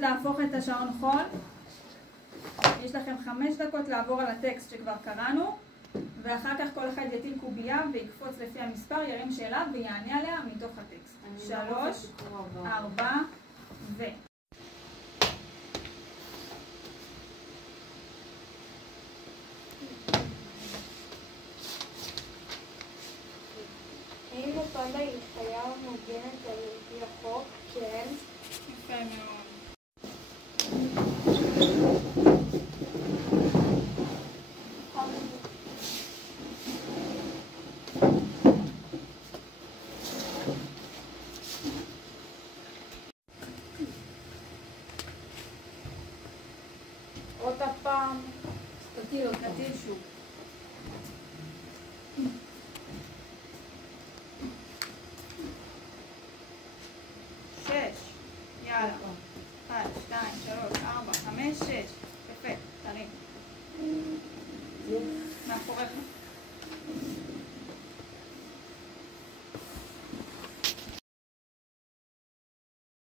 להפוך את השעון חול. יש לכם 5 דקות לעבור על הטקסט שכבר קראנו, ואחר כך כל אחד יטיל קובייה ויקפוץ לפי המספר, ירים שאלה ויענה עליה מתוך הטקסט. 3, 4 ו... האם לפנדה היא חיה מוגנת על פי החוק? כן. יפה מאוד. עוד הפעם. תטיל שוב. יאללה. 1, 2, 3, 4, 5, 6. יפה, תרים. מאחוריך.